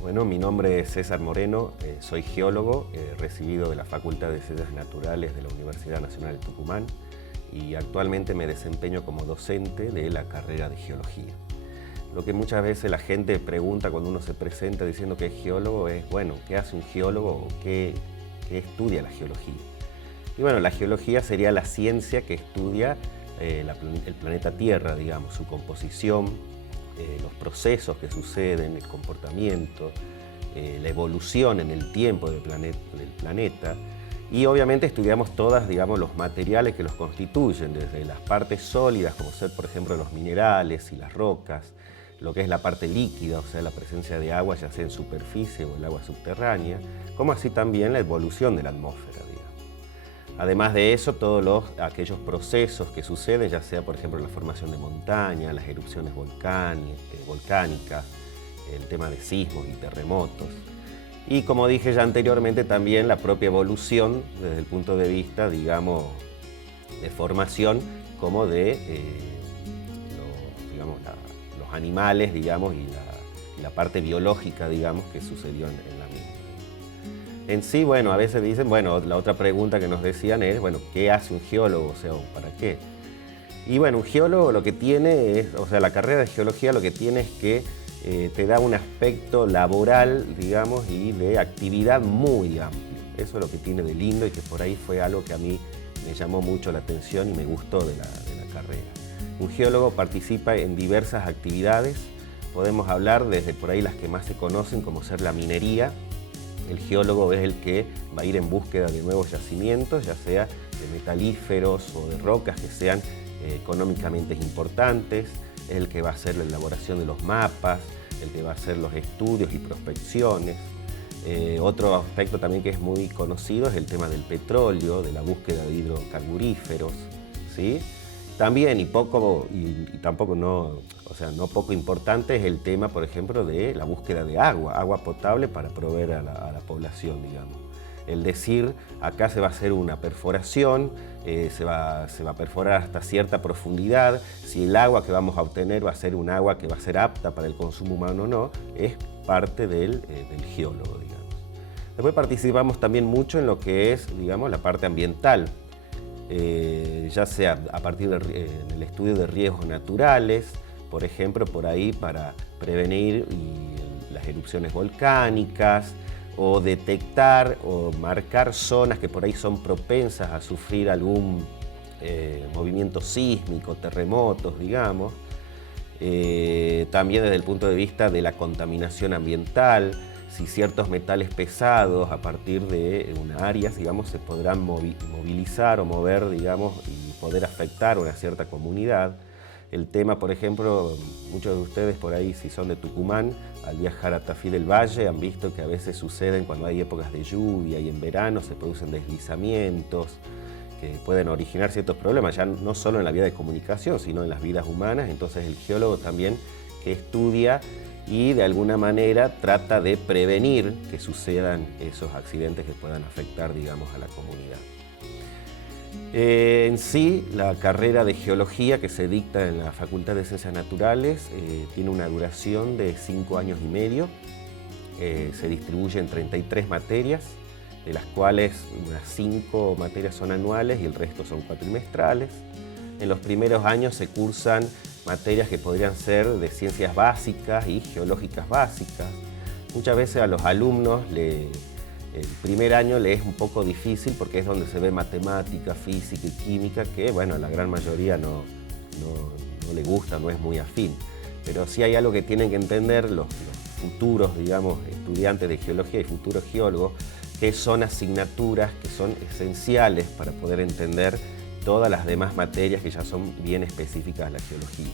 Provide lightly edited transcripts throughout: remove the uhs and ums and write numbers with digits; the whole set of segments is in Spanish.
Bueno, mi nombre es César Moreno, soy geólogo, recibido de la Facultad de Ciencias Naturales de la Universidad Nacional de Tucumán y actualmente me desempeño como docente de la carrera de Geología. Lo que muchas veces la gente pregunta cuando uno se presenta diciendo que es geólogo es, bueno, ¿qué hace un geólogo o qué estudia la geología? Y bueno, la geología sería la ciencia que estudia el planeta Tierra, digamos, su composición, los procesos que suceden, el comportamiento, la evolución en el tiempo del planeta. Y obviamente estudiamos todas, digamos, los materiales que los constituyen, desde las partes sólidas, como ser, por ejemplo, los minerales y las rocas, lo que es la parte líquida, o sea, la presencia de agua, ya sea en superficie o el agua subterránea, como así también la evolución de la atmósfera, digamos. Además de eso, todos aquellos procesos que suceden, ya sea, por ejemplo, la formación de montañas, las erupciones volcánicas, el tema de sismos y terremotos. Y como dije ya anteriormente, también la propia evolución desde el punto de vista, digamos, de formación, como de los animales, digamos, y la parte biológica, digamos, que sucedió en la misma. En sí, bueno, a veces dicen, bueno, la otra pregunta que nos decían es, bueno, ¿qué hace un geólogo? O sea, ¿para qué? Y bueno, un geólogo lo que tiene es, o sea, la carrera de geología lo que tiene es que te da un aspecto laboral, digamos, y de actividad muy amplio. Eso es lo que tiene de lindo y que por ahí fue algo que a mí me llamó mucho la atención y me gustó de la carrera. Un geólogo participa en diversas actividades, podemos hablar desde por ahí las que más se conocen, como ser la minería. El geólogo es el que va a ir en búsqueda de nuevos yacimientos, ya sea de metalíferos o de rocas que sean económicamente importantes, es el que va a hacer la elaboración de los mapas, el que va a hacer los estudios y prospecciones. Otro aspecto también que es muy conocido es el tema del petróleo, de la búsqueda de hidrocarburíferos, ¿sí? También, tampoco no poco importante, es el tema, por ejemplo, de la búsqueda de agua potable para proveer a la población, digamos. El decir, acá se va a hacer una perforación, se va a perforar hasta cierta profundidad, si el agua que vamos a obtener va a ser un agua que va a ser apta para el consumo humano o no, es parte del geólogo, digamos. Después participamos también mucho en lo que es, digamos, la parte ambiental. Ya sea a partir del estudio de riesgos naturales, por ejemplo, por ahí para prevenir las erupciones volcánicas, o detectar o marcar zonas que por ahí son propensas a sufrir algún movimiento sísmico, terremotos, digamos. También desde el punto de vista de la contaminación ambiental, si ciertos metales pesados a partir de una área, digamos, se podrán movilizar o mover, digamos, y poder afectar a una cierta comunidad. El tema, por ejemplo, muchos de ustedes por ahí, si son de Tucumán, al viajar a Tafí del Valle, han visto que a veces suceden cuando hay épocas de lluvia y en verano se producen deslizamientos que pueden originar ciertos problemas, ya no solo en la vía de comunicación, sino en las vidas humanas. Entonces el geólogo también que estudia y de alguna manera trata de prevenir que sucedan esos accidentes que puedan afectar, digamos, a la comunidad. En sí, la carrera de geología que se dicta en la Facultad de Ciencias Naturales tiene una duración de 5 años y medio. Se distribuye en 33 materias, de las cuales unas 5 materias son anuales y el resto son cuatrimestrales. En los primeros años se cursan materias que podrían ser de ciencias básicas y geológicas básicas. Muchas veces a los alumnos el primer año le es un poco difícil porque es donde se ve matemática, física y química, que bueno, a la gran mayoría no le gusta, no es muy afín. Pero sí hay algo que tienen que entender los futuros, digamos, estudiantes de geología y futuros geólogos, que son asignaturas que son esenciales para poder entender todas las demás materias que ya son bien específicas de la geología.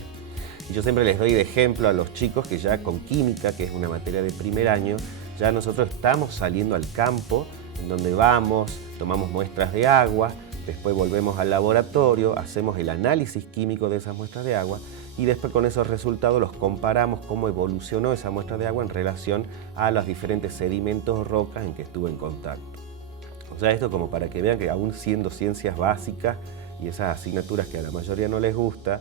Y yo siempre les doy de ejemplo a los chicos que ya con química, que es una materia de primer año, ya nosotros estamos saliendo al campo, en donde vamos, tomamos muestras de agua, después volvemos al laboratorio, hacemos el análisis químico de esas muestras de agua y después con esos resultados los comparamos cómo evolucionó esa muestra de agua en relación a los diferentes sedimentos o rocas en que estuvo en contacto. O sea, esto como para que vean que aún siendo ciencias básicas y esas asignaturas que a la mayoría no les gusta,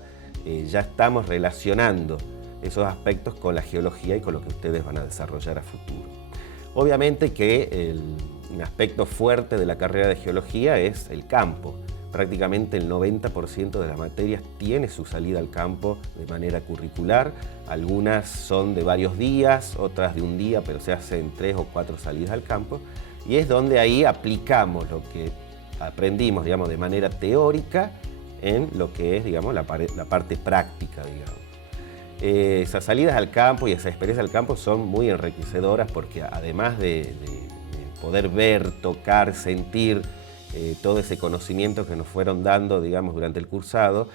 ya estamos relacionando esos aspectos con la geología y con lo que ustedes van a desarrollar a futuro. Obviamente que un aspecto fuerte de la carrera de geología es el campo. Prácticamente el 90% de las materias tiene su salida al campo de manera curricular. Algunas son de varios días, otras de un día, pero se hacen 3 o 4 salidas al campo. Y es donde ahí aplicamos lo que aprendimos, digamos, de manera teórica en lo que es, digamos, la parte práctica, digamos. Esas salidas al campo y esa experiencia al campo son muy enriquecedoras porque además de poder ver, tocar, sentir todo ese conocimiento que nos fueron dando, digamos, durante el cursado,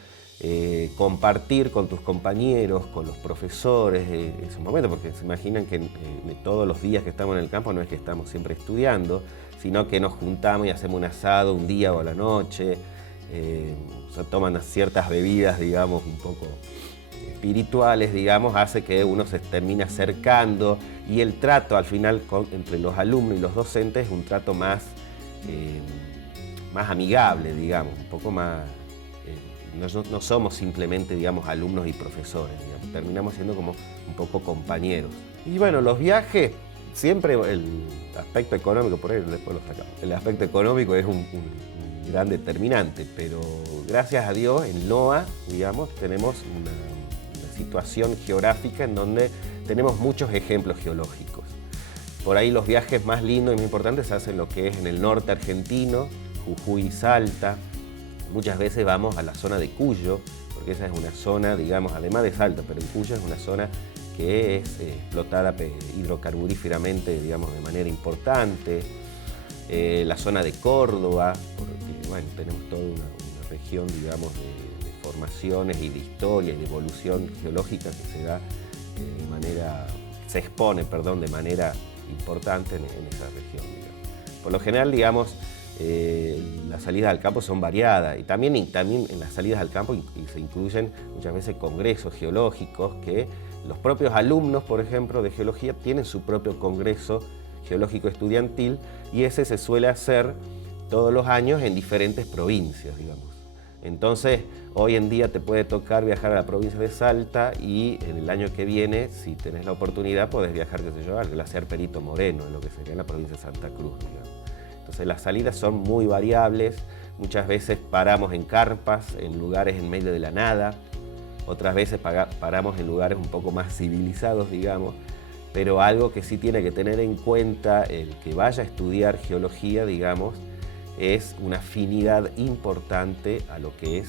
compartir con tus compañeros, con los profesores, esos momentos, porque se imaginan que todos los días que estamos en el campo no es que estamos siempre estudiando, sino que nos juntamos y hacemos un asado un día o a la noche, se toman ciertas bebidas, digamos, un poco espirituales, digamos, hace que uno se termine acercando y el trato al final entre los alumnos y los docentes es un trato más amigable, digamos, un poco más... no somos simplemente, digamos, alumnos y profesores, digamos, terminamos siendo como un poco compañeros. Y bueno, los viajes, siempre el aspecto económico, por ahí después lo sacamos, el aspecto económico es un gran determinante, pero gracias a Dios en NOA, digamos, tenemos una situación geográfica en donde tenemos muchos ejemplos geológicos. Por ahí los viajes más lindos y más importantes se hacen lo que es en el norte argentino, Jujuy y Salta. Muchas veces vamos a la zona de Cuyo, porque esa es una zona, digamos, además de Salta, pero en Cuyo es una zona que es explotada hidrocarburíferamente, digamos, de manera importante. La zona de Córdoba, porque bueno, tenemos toda una región, digamos, de formaciones y de historia y de evolución geológica que se expone de manera importante en esa región, digamos. Por lo general, digamos, las salidas al campo son variadas y también en las salidas al campo se incluyen muchas veces congresos geológicos que los propios alumnos, por ejemplo, de geología tienen su propio congreso geológico estudiantil y ese se suele hacer todos los años en diferentes provincias, digamos. Entonces, hoy en día te puede tocar viajar a la provincia de Salta y en el año que viene, si tenés la oportunidad, podés viajar, qué sé yo, al glaciar Perito Moreno, en lo que sería la provincia de Santa Cruz, digamos. Entonces, las salidas son muy variables, muchas veces paramos en carpas, en lugares en medio de la nada, otras veces paramos en lugares un poco más civilizados, digamos, pero algo que sí tiene que tener en cuenta el que vaya a estudiar geología, digamos, es una afinidad importante a lo que es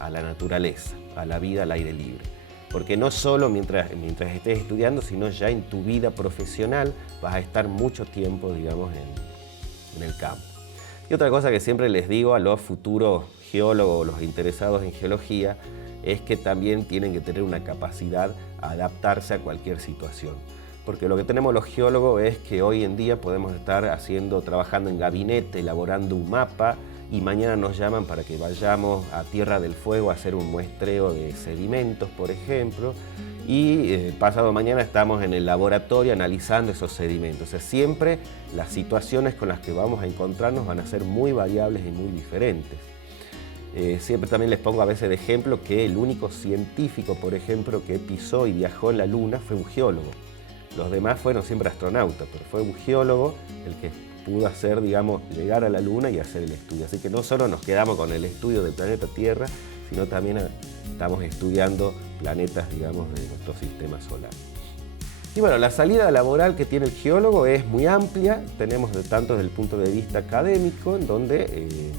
a la naturaleza, a la vida al aire libre. Porque no solo mientras estés estudiando, sino ya en tu vida profesional vas a estar mucho tiempo, digamos, en el campo. Y otra cosa que siempre les digo a los futuros geólogos, los interesados en geología, es que también tienen que tener una capacidad a adaptarse a cualquier situación. Porque lo que tenemos los geólogos es que hoy en día podemos estar trabajando en gabinete, elaborando un mapa y mañana nos llaman para que vayamos a Tierra del Fuego a hacer un muestreo de sedimentos, por ejemplo, y pasado mañana estamos en el laboratorio analizando esos sedimentos. O sea, siempre las situaciones con las que vamos a encontrarnos van a ser muy variables y muy diferentes. Siempre también les pongo a veces de ejemplo que el único científico, por ejemplo, que pisó y viajó en la Luna fue un geólogo. Los demás fueron siempre astronautas, pero fue un geólogo el que pudo hacer, digamos, llegar a la Luna y hacer el estudio. Así que no solo nos quedamos con el estudio del planeta Tierra, sino también estamos estudiando planetas, digamos, de nuestro sistema solar. Y bueno, la salida laboral que tiene el geólogo es muy amplia. Tenemos tanto desde el punto de vista académico, en donde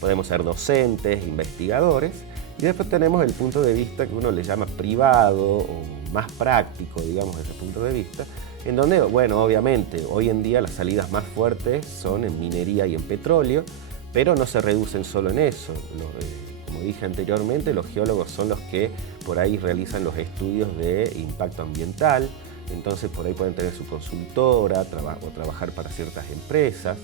podemos ser docentes, investigadores, y después tenemos el punto de vista que uno le llama privado o más práctico, digamos, desde ese punto de vista, en donde, bueno, obviamente, hoy en día las salidas más fuertes son en minería y en petróleo, pero no se reducen solo en eso. Como dije anteriormente, los geólogos son los que por ahí realizan los estudios de impacto ambiental, entonces por ahí pueden tener su consultora o trabajar para ciertas empresas.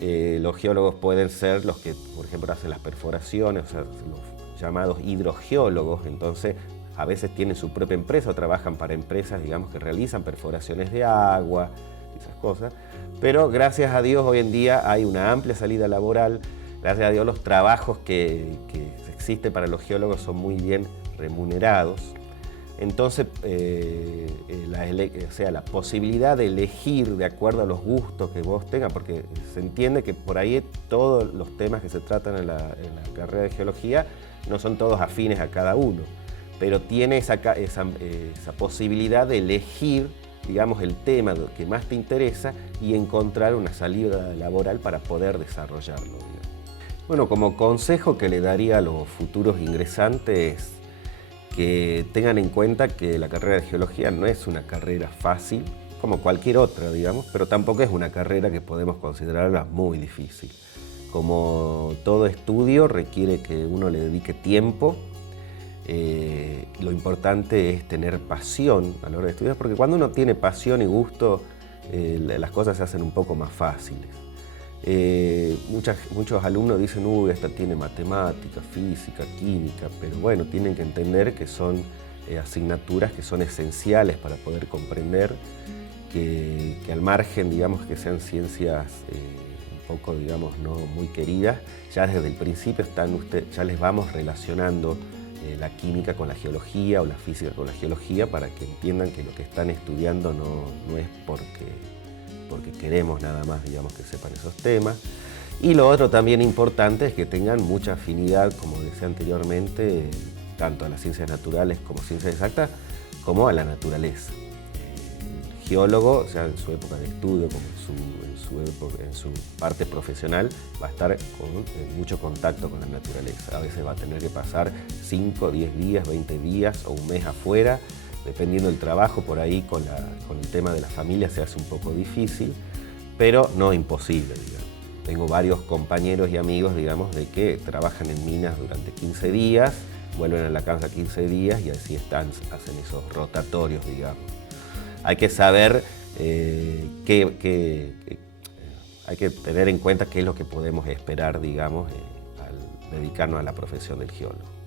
Los geólogos pueden ser los que, por ejemplo, hacen las perforaciones, o sea, los llamados hidrogeólogos, entonces a veces tienen su propia empresa o trabajan para empresas, digamos, que realizan perforaciones de agua, esas cosas. Pero gracias a Dios hoy en día hay una amplia salida laboral, gracias a Dios los trabajos que existen para los geólogos son muy bien remunerados. Entonces, la posibilidad de elegir de acuerdo a los gustos que vos tengas, porque se entiende que por ahí todos los temas que se tratan en la carrera de geología no son todos afines a cada uno, pero tiene esa posibilidad de elegir, digamos, el tema que más te interesa y encontrar una salida laboral para poder desarrollarlo, digamos. Bueno, como consejo que le daría a los futuros ingresantes es que tengan en cuenta que la carrera de geología no es una carrera fácil, como cualquier otra, digamos, pero tampoco es una carrera que podemos considerarla muy difícil. Como todo estudio requiere que uno le dedique tiempo, lo importante es tener pasión a la hora de estudiar, porque cuando uno tiene pasión y gusto, las cosas se hacen un poco más fáciles. Muchos alumnos dicen, uy, esta tiene matemática, física, química, pero bueno, tienen que entender que son asignaturas que son esenciales para poder comprender que al margen, digamos, que sean ciencias un poco, digamos, no muy queridas, ya desde el principio ya les vamos relacionando la química con la geología o la física con la geología para que entiendan que lo que están estudiando no es porque queremos nada más, digamos, que sepan esos temas. Y lo otro también importante es que tengan mucha afinidad, como decía anteriormente, tanto a las ciencias naturales como ciencias exactas, como a la naturaleza. El geólogo, ya en su época de estudio, como en su parte profesional, va a estar con mucho contacto con la naturaleza. A veces va a tener que pasar 5, 10 días, 20 días o un mes afuera, dependiendo del trabajo. Por ahí con el tema de la familia se hace un poco difícil, pero no imposible, digamos. Tengo varios compañeros y amigos, digamos, de que trabajan en minas durante 15 días, vuelven a la casa 15 días y así hacen esos rotatorios, digamos. Hay que saber hay que tener en cuenta qué es lo que podemos esperar, digamos, al dedicarnos a la profesión del geólogo.